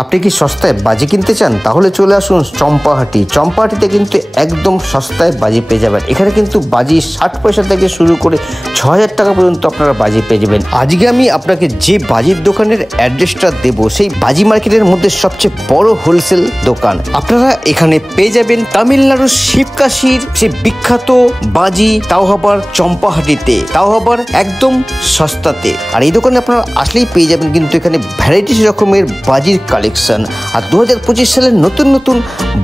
আপনি কি সস্তায় বাজি কিনতে চান? তাহলে চলে আসুন চম্পাহাটি। চম্পাহাটিতে কিন্তু একদম সস্তায় বাজি পেয়ে যাবেন। এখানে কিন্তু বাজি 60 পয়সা থেকে শুরু করে 6000 টাকা পর্যন্ত আপনারা বাজি পেয়ে যাবেন। আজকে আমি আপনাকে যে বাজির দোকানের অ্যাড্রেসটা দেব, সেই বাজি মার্কেটের মধ্যে সবচেয়ে বড় হোলসেল দোকান। আপনারা এখানে পেয়ে যাবেন তামিলনাড়ুর শিবকাশির সে বিখ্যাত বাজি, তাও আবার চম্পাহাটিতে, তাও আবার একদম সস্তাতে। আর এই দোকানে আপনারা আসলেই পেয়ে যাবেন কিন্তু এখানে ভ্যারাইটিস রকমের বাজির কালেকশন। আর 2025 সালের নতুন নতুন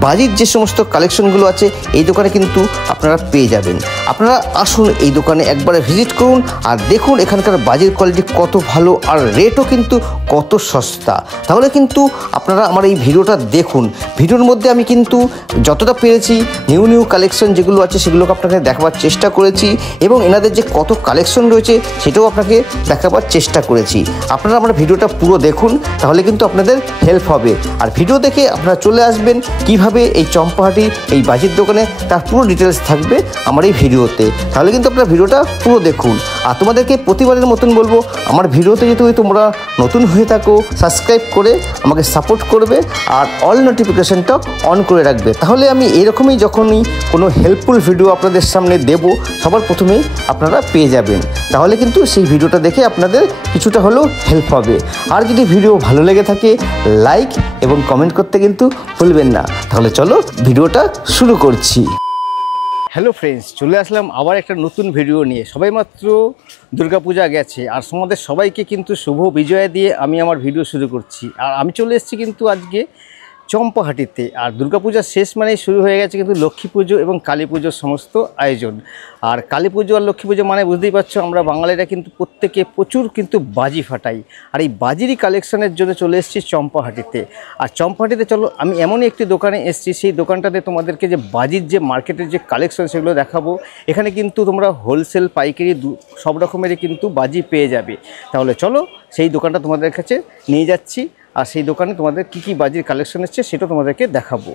বাজির যে সমস্ত কালেকশনগুলো আছে এই দোকানে কিন্তু আপনারা পেয়ে যাবেন। আপনারা আসুন এই দোকানে একবারে ভিজিট করুন আর দেখুন এখানকার বাজির কোয়ালিটি কত ভালো আর রেটও কিন্তু কত সস্তা। তাহলে কিন্তু আপনারা আমার এই ভিডিওটা দেখুন। ভিডিওর মধ্যে আমি কিন্তু যতটা পেরেছি নিউ নিউ কালেকশন যেগুলো আছে সেগুলোকে আপনাকে দেখাবার চেষ্টা করেছি এবং এনাদের যে কত কালেকশন রয়েছে সেটাও আপনাকে দেখাবার চেষ্টা করেছি। আপনারা আমার ভিডিওটা পুরো দেখুন, তাহলে কিন্তু আপনাদের হেল্প হবে। আর ভিডিও দেখে আপনারা চলে আসবেন কিভাবে এই চম্পাহাটি এই বাজির দোকানে, তার পুরো ডিটেলস থাকবে আমার এই ভিডিওতে। তাহলে কিন্তু আপনারা ভিডিওটা পুরো দেখুন। আর তোমাদেরকে প্রতিবারের মতন বলবো, আমার ভিডিওতে যদি তোমরা নতুন হয়ে থাকো সাবস্ক্রাইব করে আমাকে সাপোর্ট করবে আর অল নোটিফিকেশনটা অন করে রাখবে। তাহলে আমি এরকমই যখনই কোনো হেল্পফুল ভিডিও আপনাদের সামনে দেব সবার প্রথমেই আপনারা পেয়ে যাবেন। তাহলে কিন্তু সেই ভিডিওটা দেখে আপনাদের কিছুটা হলেও হেল্প হবে। আর যদি ভিডিও ভালো লেগে থাকে লাইক এবং কমেন্ট করতে কিন্তু ভুলবেন না। তাহলে চলো ভিডিওটা শুরু করছি। হ্যালো ফ্রেন্ডস, চলে আসলাম আবার একটা নতুন ভিডিও নিয়ে। সবাই মাত্র দুর্গাপূজা গেছে আর তোমাদের সবাইকে কিন্তু শুভ বিজয়া দিয়ে আমি আমার ভিডিও শুরু করছি। আর আমি চলে এসেছি কিন্তু আজকে চম্পাহাটিতে। আর দুর্গাপূজার শেষ মানেই শুরু হয়ে গেছে কিন্তু লক্ষ্মী পুজো এবং কালী পুজোর সমস্ত আয়োজন। আর কালী পুজো আর লক্ষ্মী পুজো মানে বুঝতেই পারছো আমরা বাঙালিরা কিন্তু প্রত্যেকে প্রচুর কিন্তু বাজি ফাটাই। আর এই বাজিরই কালেকশনের জন্য চলে এসেছি চম্পাহাটিতে। আর চম্পাহাটিতে চলো আমি এমনই একটি দোকানে এসেছি, সেই দোকানটাতে তোমাদেরকে যে বাজির যে মার্কেটের যে কালেকশন সেগুলো দেখাবো। এখানে কিন্তু তোমরা হোলসেল পাইকারি সব রকমেরই কিন্তু বাজি পেয়ে যাবে। তাহলে চলো সেই দোকানটা তোমাদের কাছে নিয়ে যাচ্ছি আর সেই দোকানে তোমাদের কি কি বাজির কালেকশন এসছে সেটা তোমাদেরকে দেখাবো।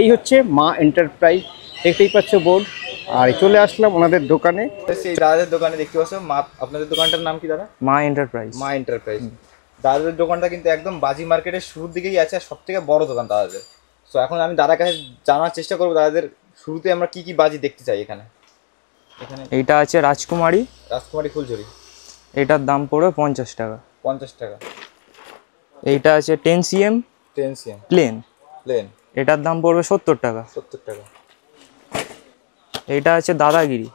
এই হচ্ছে মা এন্টারপ্রাইজ, দেখতেই পাচ্ছ বোর্ড। আর চলে আসলাম ওনাদের দোকানে। সেই দাদাদের দোকানে দেখতে পাচ্ছ মা, আপনাদের দোকানটার নাম কি দাদা? মা এন্টারপ্রাইজ। মা এন্টারপ্রাইজ। দাদাদের দোকানটা কিন্তু একদম বাজি মার্কেটের শুরুর দিকেই আছে আর সব থেকে বড় দোকান দাদাদের। সো এখন আমি দাদার কাছে জানার চেষ্টা করবো দাদাদের শুরুতে আমরা কি কি বাজি দেখতে চাই এখানে। এইটা আছে রাজকুমারী ফুলঝুরি, এটার দাম পড়বে 50 টাকা। 50 টাকা। এইটা আছে 10 cm প্লেন, এটার দাম পড়বে 70 টাকা। 70 টাকা। এইটা আছে দাদাগিরি,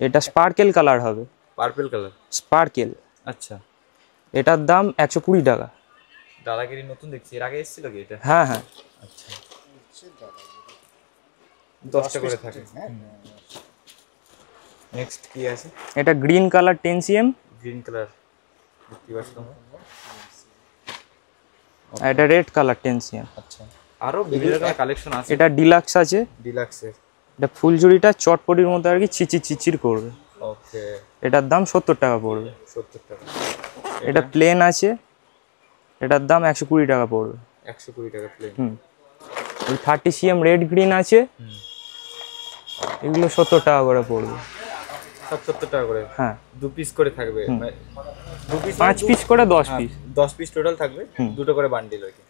এটা স্পার্কেল কালার হবে, পার্পল কালার স্পার্কেল। আচ্ছা, এটার দাম 120 টাকা। দাদাগিরি নতুন দেখছি, এর আগে এসেছিল কি এটা? হ্যাঁ হ্যাঁ। আচ্ছা, 10টা করে থাকে। নেক্সট কি আছে? এটা green colour 10 cm, green colour দেখতে পাচ্ছ তোমরা। আর এটা রেড কালার 10 cm। আচ্ছা, আরো বিভিন্ন রকমের কালেকশন আছে। এটা ডিলাক্স আছে, ডিলাক্সের। এটা ফুলঝুরিটা চটপটির মধ্যে আর কি চিচির করবে। ওকে, এটার দাম 70 টাকা পড়বে। 70 টাকা। এটা প্লেন আছে, এটার দাম 120 টাকা পড়বে। 120 টাকা প্লেন। ওই 30 cm রেড গ্রিন আছে, এগুলো 70 টাকা করে পড়বে। সব 70 টাকা করে? হ্যাঁ, 2 পিস করে থাকবে, 2 পিস 5 পিস করে 10 পিস, 10 পিস টোটাল থাকবে, দুটো করে বান্ডিল আর কি।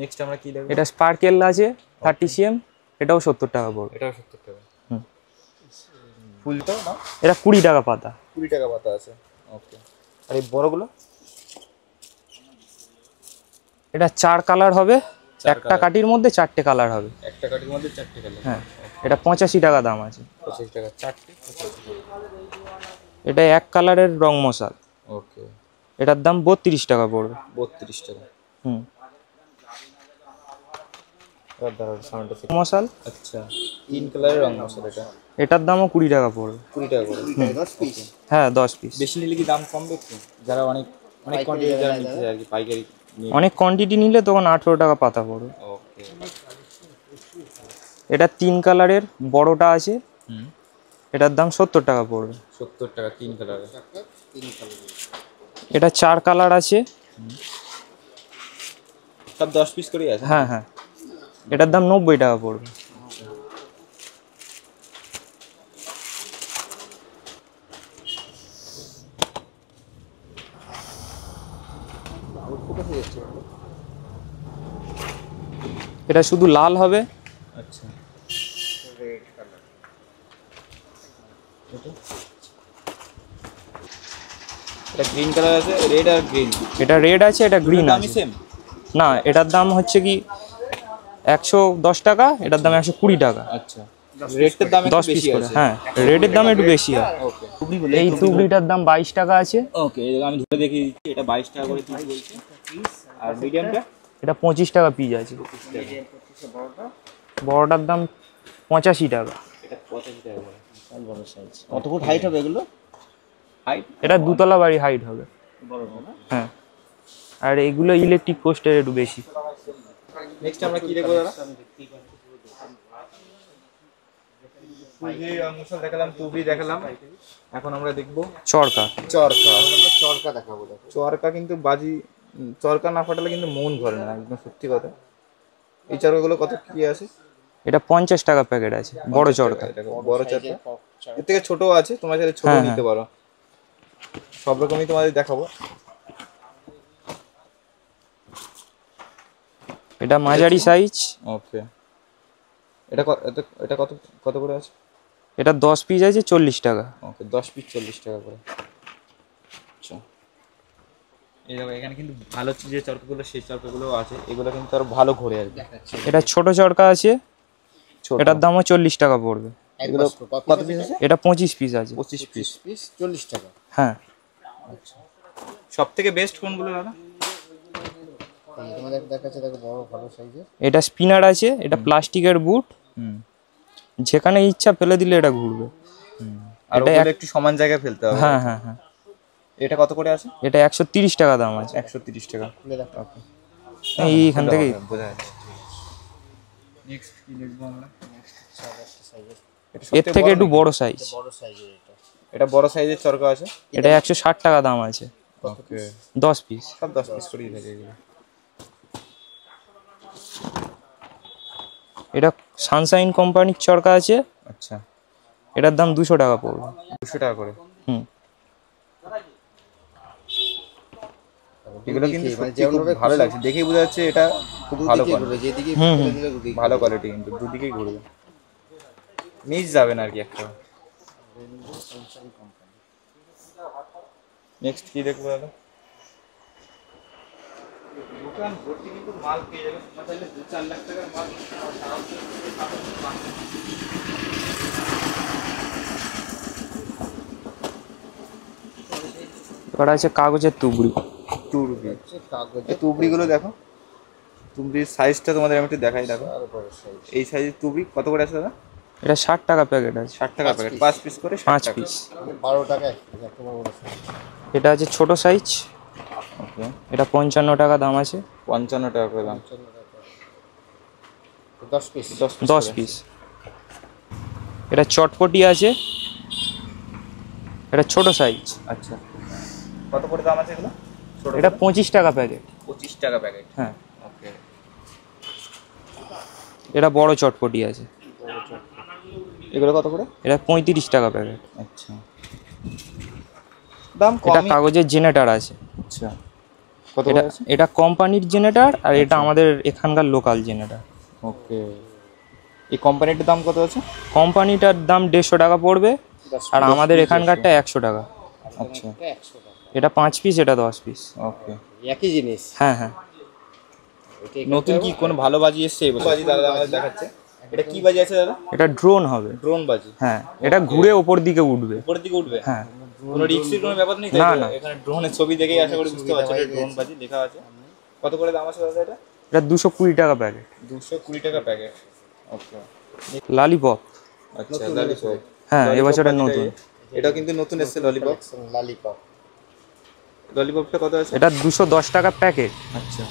নেক্সট আমরা কি দেখব? এটা স্পার্কেল আছে 30 cm, এটাও 70 টাকা পড়বে। এটাও 70 টাকা। ফুলটা না, এটা 20 টাকা পাতা। 20 টাকা পাতা আছে। ওকে, আর এই বড়গুলো? এটা 4 কালার হবে, একটা কাটির মধ্যে 4টে কালার হবে। একটা কাটির মধ্যে 4টে কালার? হ্যাঁ, এটা 85 টাকা দাম আছে। 25 টাকা 4টে। এটা এক কালারের রং মশাল। ওকে, এটার দাম 32 টাকা পড়বে। 32 টাকা। মশাল। আচ্ছা, 3 কালারের রং মশলা। এটার দামও 20 টাকা পড়বে। 20 টাকা করে 10 পিস? হ্যাঁ, 10 পিস। বেশি নিলে কি দাম কমবে একটু? যারা অনেক কোয়ান্টিটি যারা নিতে চায় আর কি, পাইকারি অনেক কোয়ান্টিটি নিলে তখন 18 টাকা পাতা পড়বে। ওকে, এটা 3 কালারের বড়টা আছে, এটার দাম 70 টাকা পড়বে। 70 টাকা 3 কালারের। এটা 4 কালার আছে, সব 10 পিস করেই আছে? হ্যাঁ হ্যাঁ, এটার দাম 90 টাকা পড়বে। এটা শুধু লাল হবে। আচ্ছা, এটা গ্রিন কালার আছে, রেড আর গ্রিন। এটা রেড আছে, এটা গ্রিন আমি আছে। সেম। না, এটার দাম হচ্ছে কি 110 টাকা, এটার দাম 120 টাকা। আচ্ছা, রেডটার দাম একটু 10 পিস বেশি করে। আছে। হ্যাঁ, রেডের দাম একটু বেশি হয়। ওকে, এই তুবড়িটার দাম 22 টাকা আছে। ওকে, আমি ধরে দেখি দিচ্ছি, এটা 22 টাকা করে পিস বলছে। আর মিডিয়ামটা? এটা 25 টাকা পিস আছে। বড়টার দাম 85 টাকা। এটা 85 টাকা করে, বড় সাইজ। কত ফুট হাইট হবে এগুলো? হাইট এটা দুতলা বাড়ি হাইট হবে। বড় না? হ্যাঁ, আর এগুলো ইলেকট্রিক কোস্টের একটু বেশি। নেক্সট আমরা কি দেখবো দাদা? মুসল দেখালাম, টুবি দেখালাম, এখন আমরা দেখবো চরকা। চরকা দেখাবো। চরকা কিন্তু বাজি, চরকা না ফাটালে কিন্তু মন ভরে না, একদম সত্যি কথা। এই চরকাগুলো কত কি আছে? এটা 50 টাকা প্যাকেট আছে, বড় চরকা। এটা বড় চরকা, এর থেকে ছোট আছে, তোমরা চাইলে ছোট হ্যাঁ, নিতে পারো। সব রকমই তোমাদের দেখাবো। এটা মাঝারি সাইজ। ওকে, এটা কত কত করে আছে? এটা 10 পিস আছে 40 টাকা। ওকে, 10 পিস 40 টাকা করে। আচ্ছা, এই দেখো এখানে কিন্তু ভালো যে চরকাগুলো, সেই চরকাগুলো আছে, এগুলো কিন্তু আরো ভালো ঘোরে আর কি। এটা ছোট চরকা আছে, এটার দামও 40 টাকা পড়বে। এগুলো কত পিস আছে? এটা 25 পিস আছে। 25 পিস 40 টাকা। হ্যাঁ, আচ্ছা, সব থেকে বেস্ট কোনগুলো দাদা? তোমাদের দেখাচ্ছে, দেখো বড় ভালো সাইজের। এটা স্পিনার আছে, এটা প্লাস্টিকের বুট, যেখানে ইচ্ছা ফেলে দিলে এটা ঘুরবে। আর ওগুলো একটু সমান জায়গায় ফেলতে হবে। হ্যাঁ হ্যাঁ হ্যাঁ। এটা কত করে আছে? এটা 130 টাকা দাম আছে। 130 টাকা। ওকে, এইখান থেকে বোঝা যাচ্ছে। নেক্সট কি দেখবো আমরা? এর থেকে একটু বড় সাইজ। বড় সাইজের এটা বড় সাইজের চরকা আছে। এটা 160 টাকা দাম আছে। ওকে, 10 পিস। সব 10 পিস করেই থাকে এগুলো। এটা সানশাইন কোম্পানির চরকা আছে, আচ্ছা, এটার দাম 200 টাকা পড়বে। 200 টাকা করে। হুম। এগুলো কিন্তু সত্যি খুব ভালো লাগছে, দেখেই বোঝা যাচ্ছে এটা খুব ভালো কোয়ালিটি। যেদিকে হুম, ফেলে দিলে দুদিকে ভালো কোয়ালিটি, কিন্তু দুদিকেই ঘুরবে, মিস যাবে না আর কি একটা। নেক্সট কি দেখবো দাদা? দোকান ভর্তি কিন্তু মাল পেয়ে যাবে, তোমরা চাইলে 2-4 লাখ টাকার মাল এবার আছে কাগজের তুবড়ি। টুরবি। কাগজ এই তুবড়িগুলো দেখো, তুবড়ির সাইজটা তোমাদের আমি একটু দেখাই। দেখো আর বড় সাইজ। এই সাইজের তুবড়ি কত করে আছে দাদা? এটা 60 টাকা প্যাকেট আছে। 60 টাকা প্যাকেট, 5 পিস করে 60 5 টাকা। পিস। 12 টাকায় তোমার বড় সাইজ। এটা আছে ছোট সাইজ, ওকে, এটা 55 টাকা দাম আছে। 55 টাকা করে দাম। 10 পিস। 10 পিস। এটা চটপটি আছে, এটা ছোট সাইজ। আচ্ছা, কত করে দাম আছে এগুলো? এটা 25 টাকা প্যাকেট। 25 টাকা প্যাকেট। হ্যাঁ, ওকে, এটা বড় চটপটি আছে, এগুলো কত করে? এটা 35 টাকা প্যাকেট। আচ্ছা, দাম এটা কম। কাগজের জেনারেটর আছে। আচ্ছা, কত এটা করে আছে? এটা কোম্পানির জেনারেটর, আর এটা আমাদের এখানকার লোকাল জেনারেটর। ওকে, এই কোম্পানিটার দাম কত আছে? কোম্পানিটার দাম 150 টাকা পড়বে, আর আমাদের এখানকারটা 100 টাকা। আচ্ছা, 100 টাকা। এটা 5 পিস, এটা 10 পিস। ওকে, একই জিনিস। হ্যাঁ হ্যাঁ। নতুন কি কোন ভালো বাজি এসছে? এই বাজি দাদা আমাদের দেখাচ্ছে। এটা কি বাজি আছে দাদা? এটা ড্রোন হবে। ড্রোন বাজি। হ্যাঁ, এটা ঘুরে ওপর দিকে উঠবে। উপরের দিকে উঠবে? হ্যাঁ। কোনো রিস্কের কোনো ব্যাপার নেই তাই না, তো? না। এখানে ড্রোনের ছবি দেখেই আশা করি বুঝতে পারছো এটা ড্রোন বাজি লেখা আছে। কত করে দাম আছে দাদা এটা? এটা 220 টাকা প্যাকেট। 220 টাকা প্যাকেট। ওকে, লালিপপ। আচ্ছা, ললিপপ। হ্যাঁ, এবছরের নতুন। এটা কিন্তু নতুন এসেছে ললিপপ। ললিপপ। ললিপপটা কত আছে? এটা 210 টাকা প্যাকেট। আচ্ছা,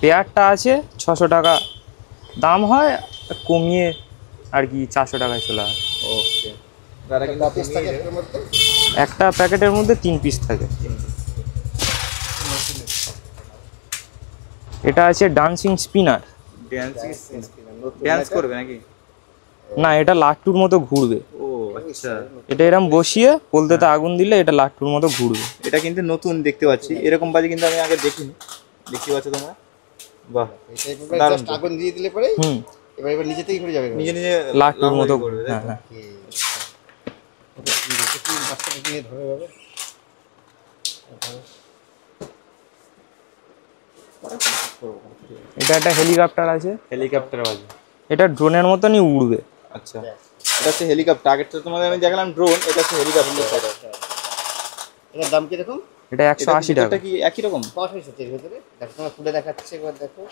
পেয়ারটা আছে 600 টাকা দাম হয়, কমিয়ে আর কি 400 টাকায় চলে আসে। ওকে, দাদা কিন্তু পিস থাকে এর মধ্যে। একটা প্যাকেটের মধ্যে 3 পিস থাকে। এটা আছে ডান্সিং স্পিনার। ড্যান্স করবে নাকি? না, এটা লাট্টুর মতো ঘুরবে। ও আচ্ছা, এটা এরম বসিয়ে পোলতেতে আগুন দিলে এটা লাট্টুর মতো ঘুরবে। এটা কিন্তু নতুন দেখতে পাচ্ছি, এরকম বাজি কিন্তু আমি আগে দেখিনি। দেখতে পাচ্ছ তোমরা, বাহ এটা এভাবে দারুণ জাস্ট তো। আগুন দিয়ে দিলে পরে হুম, এবার নিজে থেকেই ঘুরে যাবে। নিজে নিজে লাটুর মতো করবে, তাই হ্যাঁ তো? হ্যাঁ। কি বাচ্চাটাকে নিয়ে ধরে যাবে। এটা একটা হেলিকপ্টার আছে, হেলিকপ্টার বাজে। এটা ড্রোনের মতনই উড়বে। আচ্ছা, এটা হচ্ছে হেলিকপ্টার। আগেরটা তোমাদের আমি দেখালাম ড্রোন, এটা হচ্ছে হেলিকপ্টার। এটার দাম কিরকম? এটা 180 টাকা। এটা কি একই রকম? কত হয়েছে এর ভেতরে? দেখো তোমার খুলে দেখাচ্ছে, একবার দেখো।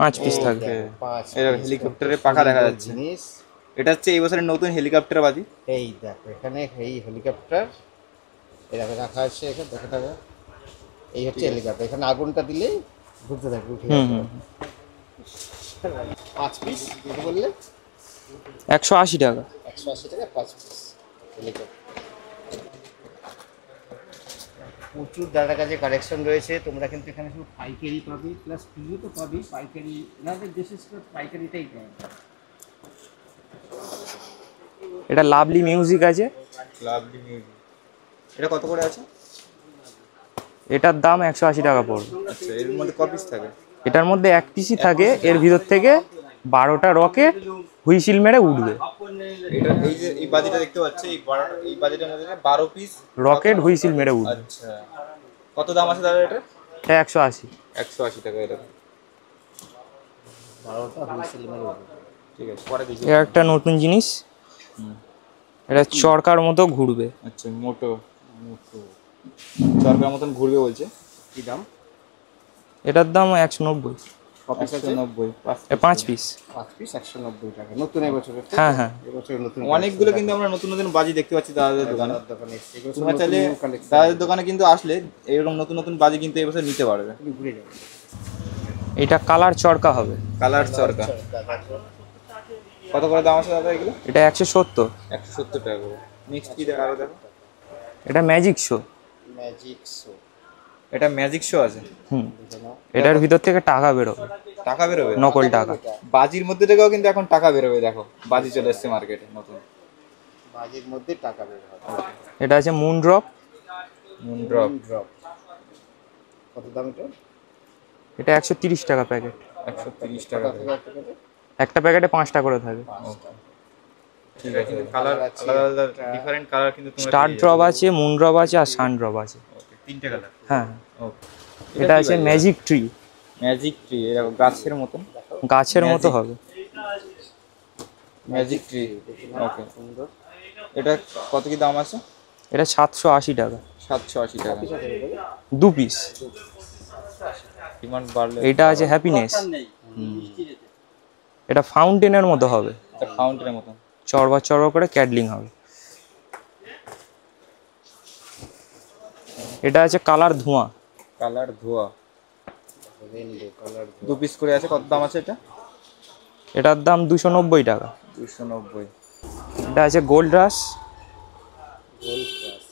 পাঁচ পিস থাকবে। দেখো, পাঁচ এটা piece, হেলিকপ্টারের কত পাখা দেখা সুন্দর যাচ্ছে। জিনিস। এটা হচ্ছে এই বছরের নতুন হেলিকপ্টার বাজি। এই দেখো এখানে এই হেলিকপ্টার, এই দেখো রাখা আছে এখানে, দেখো থাকো। এই হচ্ছে হেলিকপ্টার, এখানে আগুনটা দিলেই ঘুরতে থাকবে, উঠে হুম যাবে। হুম। 5 পিস কত বললে? 180 টাকা। 180 টাকা 5 পিস হেলিকপ্টার। প্রচুর দাদার কাছে কালেকশন রয়েছে। তোমরা কিন্তু এখানে শুধু পাইকারি পাবে, প্লাস কিলো তো পাবে পাইকারি। এনাদের বিশেষ করে পাইকারিটাই দেয়। এটা লাভলি মিউজিক আছে, লাভলি মিউজিক। এটা কত করে আছে? এটার দাম 180 টাকা পড়বে। আচ্ছা, এর মধ্যে ক পিস থাকে? এটার মধ্যে এক পিসই থাকে, এর ভিতর থেকে 12টা রকেট হুইসিল মেরে উঠবে। এটা এই যে এই বাজিটা দেখতে পাচ্ছি, এই বাজিটার মধ্যে 12 পিস রকেট হুইসিল মেরে উঠবে। আচ্ছা, কত দাম আছে দাদা এটা? এটা 180। 180 টাকা এটা। 12টা হুইসেল মেরে উঠবে। ঠিক আছে, পরে দেখি। এটা একটা নতুন জিনিস, এটা চরকার মতো ঘুরবে। আচ্ছা, মোটো চরকার মতন ঘুরবে বলছে। কি দাম? এটার দাম 190। 190 5 পিস। 5 পিস 190 টাকা। নতুন এবছরের তো? হ্যাঁ হ্যাঁ। এবছরের নতুন অনেকগুলো কিন্তু আমরা নতুন নতুন বাজি দেখতে পাচ্ছি দাদাদের দোকানে। দাদার দোকানে এসছে। এগুলো সব তোমরা নতুন চাইলে new collection। দাদাদের দোকানে কিন্তু আসলে এরকম নতুন নতুন বাজি কিন্তু এবছর নিতে পারবে। তুমি ঘুরে যাবে। এটা কালার চরকা হবে। কালার চরকা কত করে দাম আছে দাদা এগুলো? এটা 170। 170 টাকা করে। নেক্সট কি দেখা আরো দেখো। এটা ম্যাজিক শো। Magic show. এটা ম্যাজিক শো আছে। হুম, এটার ভিতর থেকে টাকা বেরোবে, টাকা বেরোবে? নকল টাকা। বাজির মধ্যে থেকেও কিন্তু এখন টাকা বেরোবে, দেখো বাজি চলে এসছে মার্কেটে নতুন। বাজির মধ্যে টাকা বের হবে। এটা আছে moon drop. Moon drop. Drop কত দাম এটা? এটা 130 টাকা প্যাকেট। 130 টাকা করে। একটা প্যাকেটে 5টা করে থাকে। ঠিক আছে, কালার আলাদা আলাদা ডিফারেন্ট কালার কিন্তু তোমরা স্টার পেয়ে ড্রপ যাবে। আছে, মুন ড্রপ আছে আর সান ড্রপ আছে। ওকে, তিনটে কালার। হ্যাঁ, ওকে, এটা আছে ম্যাজিক ট্রি। ম্যাজিক ট্রি, এরকম গাছের মতন। গাছের মতো Magic। হবে। ম্যাজিক ট্রি, ওকে সুন্দর। এটা কত কি দাম আছে? এটা 780 টাকা। 780 টাকা। 2 পিস। ডিমান্ড বাড়লে এটা আছে হ্যাপিনেস। এটা ফাউন্টেনের মতো হবে, এটা ফাউন্টেনের মতন। চড়বা চড়বা করে ক্যাডলিং হবে। এটা আছে কালার ধোঁয়া। কালার ধোয়া, রেইনবো কালার 2 পিস করে আছে। কত দাম আছে এটা? এটার দাম 290 টাকা। 290। এটা আছে গোল্ড রাশ। গোল্ড প্লাস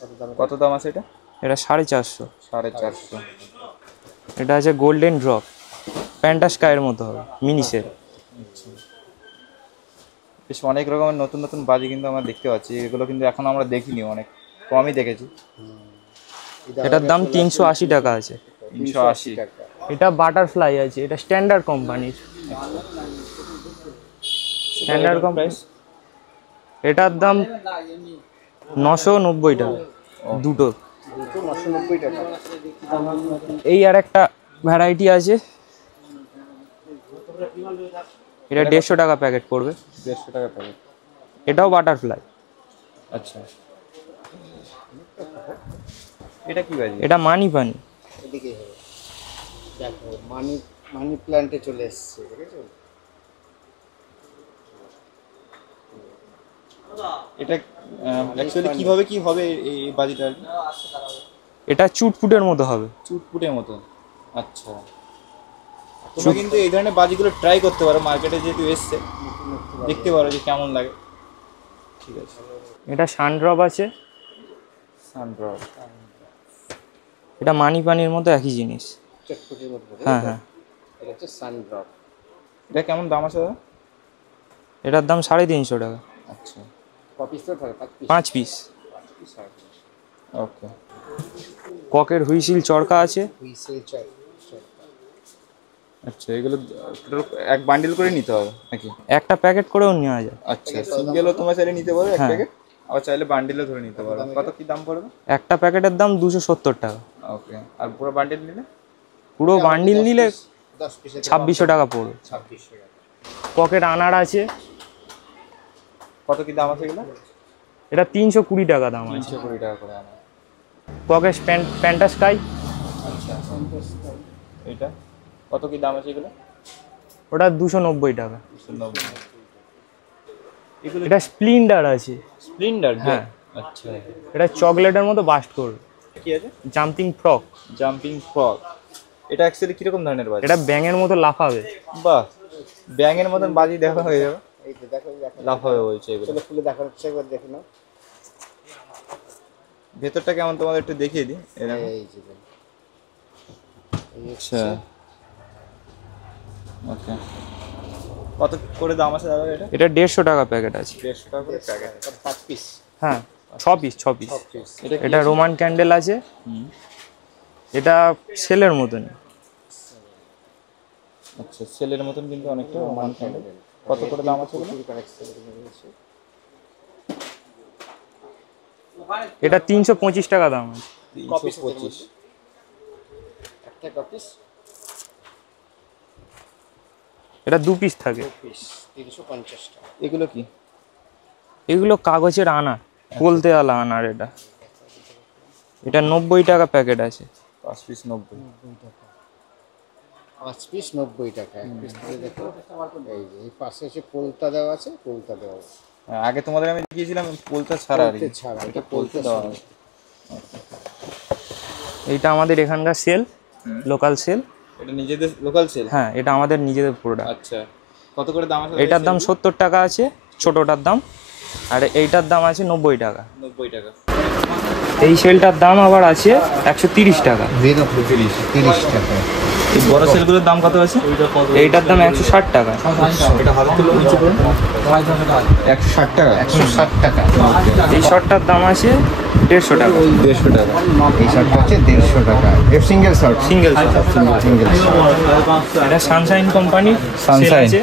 কত দাম? কত দাম আছে এটা? এটা 450। 450। এটা আছে গোল্ডেন ড্রপ, প্যান্টা স্কাইয়ের মতো হবে, মিনি সেট। বেশ অনেক রকমের নতুন নতুন বাজি কিন্তু আমরা দেখতে পাচ্ছি, এগুলো কিন্তু এখন আমরা দেখিনি, অনেক কমই দেখেছি। এটার দাম 380 টাকা আছে। 380 টাকা। এটা বাটারফ্লাই আছে, এটা স্ট্যান্ডার্ড কোম্পানির। Standard company. এটার দাম 990 টাকা দুটো। 990 টাকা। এই আর একটা ভ্যারাইটি আছে, এটা 150 টাকা প্যাকেট পড়বে। 150 টাকা পাবে। এটাও বাটারফ্লাই। আচ্ছা, এটা কি বাজি? এটা মানি পানি। এদিকেই হবে। দেখো মানি প্ল্যান্টে চলে এসেছে, দেখেছো? এটা অ্যাকচুয়ালি কিভাবে কি হবে এই বাজিটা? এটা চুটপুটের মতো হবে। চুটপুটের মতো। আচ্ছা, তোমরা কিন্তু এই ধরনের বাজিগুলো ট্রাই করতে পারো, মার্কেটে যেহেতু এসছে দেখতে পারো যে কেমন লাগে। ঠিক আছে, এটা সানড্রপ আছে। সানড্রপ। এটা মানি পানির মতো একই জিনিস। চটপটির মধ্যে। হ্যাঁ হ্যাঁ। এটা হচ্ছে সানড্রপ। এটা কেমন দাম আছে দাদা? এটার দাম 350 টাকা, আচ্ছা, কপিস তো থাকে 5 পিস। ওকে। ককের হুইসিল চরকা আছে। আচ্ছা, এগুলো এক বান্ডিল করে নিতে হবে নাকি? একটা প্যাকেট করেও নেওয়া যায়। আচ্ছা, সিঙ্গেলও তোমরা চাইলে নিতে পারো এক হ্যাঁ। প্যাকেট, আবার চাইলে বান্ডিলও ধরে নিতে পারো। কত কি দাম পড়বে? একটা প্যাকেটের দাম 270 টাকা। ওকে, আর পুরো বান্ডিল নিলে? পুরো বান্ডিল নিলে 10 পিসের 2600 টাকা পড়বে। 2600 টাকা। পকেট আনার আছে, কত কি দাম আছে এগুলো? এটা 320 টাকা দাম আছে। 320 টাকা করে আনা। পকেট প্যান্টা স্কাই, আচ্ছা, এটা কত কি দাম আছে এগুলো? ওটা 290 টাকা। 290। এগুলো এটা স্প্লিন্ডার আছে। স্প্লিন্ডার? হ্যাঁ। আচ্ছা, এটা চকলেটের মতো বাস্ট করবে। কি আছে? Jumping frog. Jumping frog. এটা অ্যাকচুয়ালি কিরকম ধরনের বাজি? এটা ব্যাঙের মতো লাফাবে। বাহ, ব্যাঙের মতন বাজি দেখা হয়ে যাবে। এই তো দেখো লাফাবে বলছে এগুলো। চলো খুলে দেখার হচ্ছে, একবার দেখে নাও। ভেতরটা কেমন তোমাদের একটু দেখিয়ে দিই। এরকম। এই যে দেখো। এই আচ্ছা, ওকে। কত করে দাম আছে দাদা এটা? এটা 150 টাকা প্যাকেট আছে। 150 টাকা করে প্যাকেট। 5 পিস। হ্যাঁ, 6 পিস। এটা কি এটা আছে? রোমান ক্যান্ডেল আছে। হুম। এটা সেলের মতনই। আচ্ছা, সেলের মতন কিন্তু অনেকটা রোমান ক্যান্ডেল। কত করে দাম আছে এগুলো? এটা 325 টাকা দাম আছে। 325। একটা কপিস এটা 2 পিস থাকে। পিস 350 টাকা। এগুলো কি? এগুলো কাগজের আনার, বলতেওয়ালা আনার। এটা এটা 90 টাকা প্যাকেট আছে। 5 পিস 90। 5 পিস 90 টাকা। এক পিস থেকে দেখো, এই যে এই পাশে হচ্ছে পোলতা দেওয়া আছে, পোলতা দেওয়া আছে। হ্যাঁ, আগে তোমাদের আমি দেখিয়েছিলাম পোলতা ছাড়া আর কি। পোলতা ছাড়া, এটা পোলতা দেওয়া আছে। এইটা আমাদের এখানকার সেল, লোকাল সেল। এটা নিজেদের লোকাল সেল? হ্যাঁ, এটা আমাদের নিজেদের প্রোডাক্ট। আচ্ছা, কত করে দাম আছে? এটার দাম 70 টাকা আছে ছোটটার দাম, আর এইটার দাম আছে 90 টাকা। 90 টাকা। এই সেলটার দাম আবার আছে 130 টাকা। 30 টাকা। এই বড় সেলগুলোর দাম কত আছে? এইটার দাম 160 টাকা। এটা হাত তুলে নিচে করুন। 160 টাকা। 160 টাকা। এই শর্টটার দাম আছে 150 টাকা। 150 টাকা। এই শার্টটা হচ্ছে 150 টাকা। Single shirt. Single short. Single shirt. এটা সানশাইন কোম্পানি Sunshine। আছে,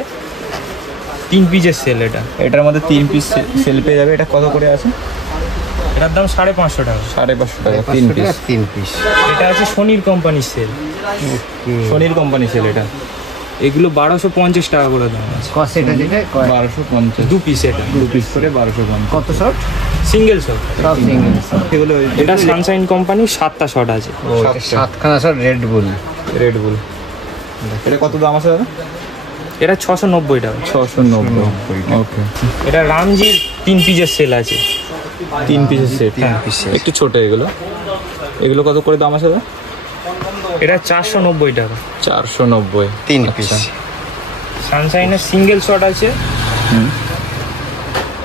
3 পিসের সেল। এটা এটার মধ্যে 3 পিস সেল পেয়ে যাবে। এটা কত করে আছে? এটার দাম 550 টাকা। 550 টাকা 3 পিস। 3 পিস। এটা আছে সোনির কোম্পানির সেল। সোনির কোম্পানি সেল এটা। এগুলো 1250 টাকা করে দাম আছে। কস এটা যেটা 1250। 2 পিস। এটা 2 পিস করে 1250। কত শর্ট? Single shirt. সব সিঙ্গেল শর্ট। এগুলো এটা সানশাইন কোম্পানি 7টা শর্ট আছে। সাতখানা shirt Red Bull. Red Bull. এটা কত দাম আছে দাদা? এটা 690 টাকা। 690। ওকে। এটা রামজির 3 পিসের সেল আছে। 3 পিসের সেট। হ্যাঁ। একটু ছোট এগুলো। এগুলো কত করে দাম আছে দাদা? এটা 490 টাকা। 490। 3 পিস। সানশাইনের সিঙ্গেল শট আছে,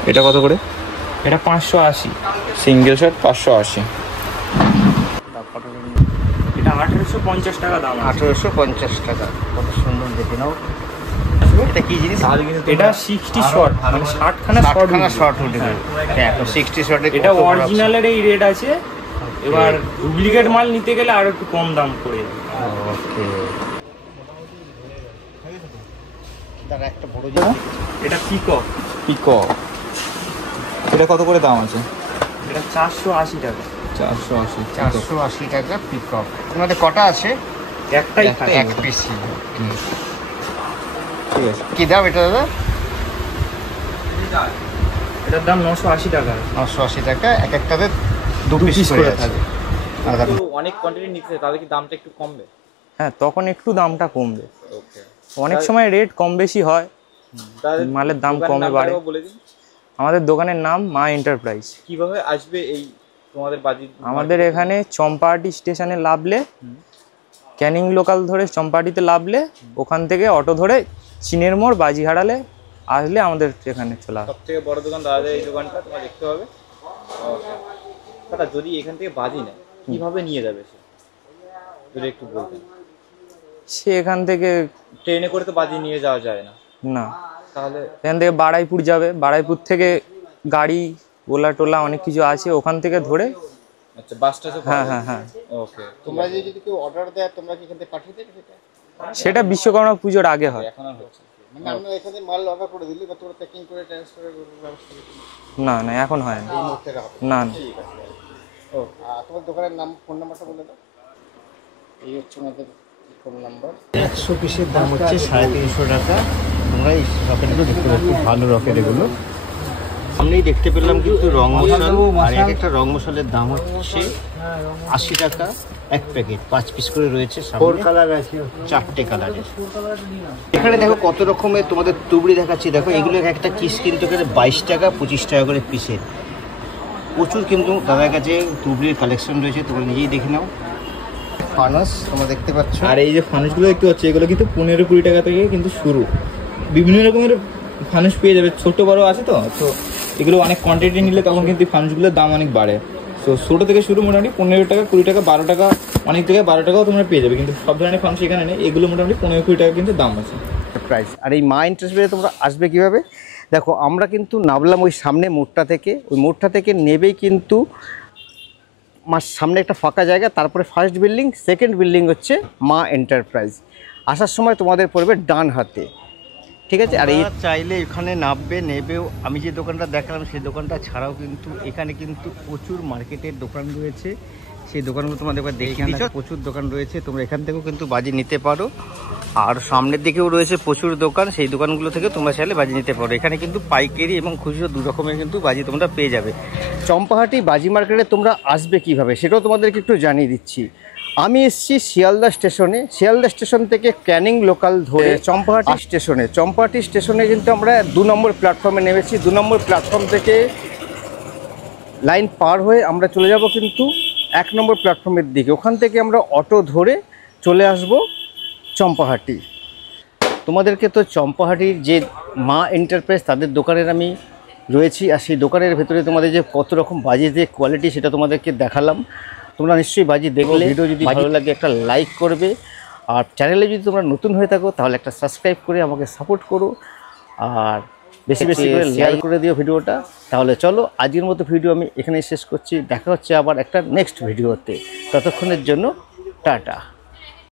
এটা কত করে? এটা 580। Single shot 580। এটা 1850 টাকা দাম আছে। 1850 টাকা। কত সুন্দর, দেখে নাও। এটা কি জিনিস? এটা 60 শট, মানে 60খানা শট। 60খানা শর্ট উঠে যাবে। দেখো 60 শর্টে এটা অরিজিনালের এই রেট আছে। এবার ডুপ্লিকেট মাল নিতে গেলে আরো একটু কম দাম পড়ে যাবে। ওকে। তার একটা বড় জিনিস। এটা পিকক। পিকক। এটা কত করে দাম আছে? এটা 480 টাকা। 480। 480 টাকা পিকক। তোমাদের কটা আছে? একটাই থাকে। এক পিসি। ঠিক আছে। কি দাম এটা দাদা? এটার দাম 980 টাকা। 980 টাকা। এক একটাতে 2 পিস piece করে করে থাকে। অনেক কোয়ান্টিটি নিতে তাহলে কি দামটা একটু কমবে? হ্যাঁ, তখন একটু দামটা কমবে। ওকে। অনেক সময় রেট কম বেশি হয়, মালের দাম কমে বাড়ে। বলে দিন। আমাদের দোকানের নাম মা এন্টারপ্রাইজ। কিভাবে আসবে এই তোমাদের বাজি? আমাদের এখানে চম্পাহাটি স্টেশনে নামলে, ক্যানিং লোকাল ধরে চম্পাহাটিতে নামলে, ওখান থেকে অটো ধরে চিনের মোড় বাজি হারালে আসলে আমাদের এখানে চলে আসবে। সব থেকে বড় দোকান দাদা এই দোকানটা তোমার দেখতে হবে। দাদা যদি এখান থেকে বাজি নেয় কিভাবে নিয়ে যাবে সে, যদি একটু বলতেন। সে এখান থেকে ট্রেনে করে তো বাজি নিয়ে যাওয়া যায় না, না, তাহলে এখান থেকে বারুইপুর যাবে, বারুইপুর থেকে গাড়ি ওলা টোলা অনেক কিছু আছে, ওখান থেকে ধরে। আচ্ছা, বাসটা তো হ্যাঁ হ্যাঁ হ্যাঁ, ওকে। তোমরা যদি কেউ অর্ডার দেয় তোমরা কি এখান থেকে পাঠিয়ে দেবে সেটা? সেটা বিশ্বকর্মা পুজোর আগে হয়। এখন আর হচ্ছে মানে আমরা এখানে মাল অর্ডার করে দিলি বা তোমরা প্যাকিং করে ট্রান্সফারের ব্যবস্থা করবে? না না, এখন হয় না, এই মুহূর্তে হবে না না। ঠিক আছে। আর তোমার দোকানের নাম, ফোন নাম্বারটা বলে দাও। এই হচ্ছে আমাদের ফোন নাম্বার। 100 পিসের দাম হচ্ছে 350 টাকা। তোমরা এই রকেটগুলো দেখতে পাচ্ছ, খুব ভালো রকেট এগুলো। সামনেই দেখতে পেলাম কিন্তু রং মশাল, আর এক একটা রং মশালের দাম হচ্ছে 80 টাকা এক প্যাকেট। 5 পিস করে রয়েছে, 4 কালার আছে, 4টে কালারের। এখানে দেখো কত রকমের তোমাদের তুবড়ি দেখাচ্ছি। দেখো এগুলো একটা পিস কিন্তু 22 টাকা 25 টাকা করে পিসের। প্রচুর কিন্তু দাদার কাছে তুবড়ির কালেকশন রয়েছে, তোমরা নিজেই দেখে নাও। ফানুস তোমরা দেখতে পাচ্ছ, আর এই যে ফানুসগুলো দেখতে পাচ্ছ, এগুলো কিন্তু 15-20 টাকা থেকে কিন্তু শুরু। বিভিন্ন রকমের ফানুস পেয়ে যাবে, ছোট বড় আছে। তো এগুলো অনেক কোয়ান্টিটি নিলে তখন কিন্তু ফানুসগুলোর দাম অনেক বাড়ে। তো ছোটো থেকে শুরু মোটামুটি 15 টাকা, 20 টাকা, 12 টাকা, অনেক জায়গায় 12 টাকাও তোমরা পেয়ে যাবে। কিন্তু সব ধরনের ফানুস এখানে নেই, এগুলো মোটামুটি 15-20 টাকা কিন্তু দাম আছে প্রাইস। আর এই মা ইন্টারেস্টে তোমরা আসবে কিভাবে? দেখো আমরা কিন্তু নামলাম ওই সামনে মোড়টা থেকে, ওই মোড়টা থেকে নেবেই কিন্তু সামনে একটা ফাঁকা জায়গা, তারপরে ফার্স্ট বিল্ডিং, সেকেন্ড বিল্ডিং হচ্ছে মা এন্টারপ্রাইজ। আসার সময় তোমাদের পড়বে ডান হাতে, ঠিক আছে? আর এই চাইলে এখানে নামবে, নেবেও। আমি যে দোকানটা দেখালাম সেই দোকানটা ছাড়াও কিন্তু এখানে কিন্তু প্রচুর মার্কেটের দোকান রয়েছে, সেই দোকানগুলো তোমাদের একবার দেখে নিচ্ছ। প্রচুর দোকান রয়েছে, তোমরা এখান থেকেও কিন্তু বাজি নিতে পারো। আর সামনের দিকেও রয়েছে প্রচুর দোকান, সেই দোকানগুলো থেকে তোমরা চাইলে বাজি নিতে পারো। এখানে কিন্তু পাইকারি এবং খুচরো দু রকমের কিন্তু বাজি তোমরা পেয়ে যাবে। চম্পাহাটি বাজি মার্কেটে তোমরা আসবে কিভাবে সেটাও তোমাদেরকে একটু জানিয়ে দিচ্ছি। আমি এসেছি শিয়ালদা স্টেশনে, শিয়ালদা স্টেশন থেকে ক্যানিং লোকাল ধরে চম্পাহাটি স্টেশনে। চম্পাহাটি স্টেশনে কিন্তু আমরা 2 নম্বর প্ল্যাটফর্মে নেমেছি। 2 নম্বর প্ল্যাটফর্ম থেকে লাইন পার হয়ে আমরা চলে যাব কিন্তু 1 নম্বর প্ল্যাটফর্মের দিকে। ওখান থেকে আমরা অটো ধরে চলে আসব চম্পাহাটি। তোমাদেরকে তো চম্পাহাটির যে মা এন্টারপ্রাইজ তাদের দোকানের আমি রয়েছি, আর সেই দোকানের ভেতরে তোমাদের যে কত রকম বাজির যে কোয়ালিটি সেটা তোমাদেরকে দেখালাম। তোমরা নিশ্চয়ই বাজি দেখলে, ভিডিও যদি ভালো লাগে একটা লাইক করবে, আর চ্যানেলে যদি তোমরা নতুন হয়ে থাকো তাহলে একটা সাবস্ক্রাইব করে আমাকে সাপোর্ট করো, আর বেশি বেশি করে শেয়ার করে দিও ভিডিওটা। তাহলে চলো আজকের মতো ভিডিও আমি এখানেই শেষ করছি। দেখা হচ্ছে আবার একটা নেক্সট ভিডিওতে, ততক্ষণের জন্য টাটা।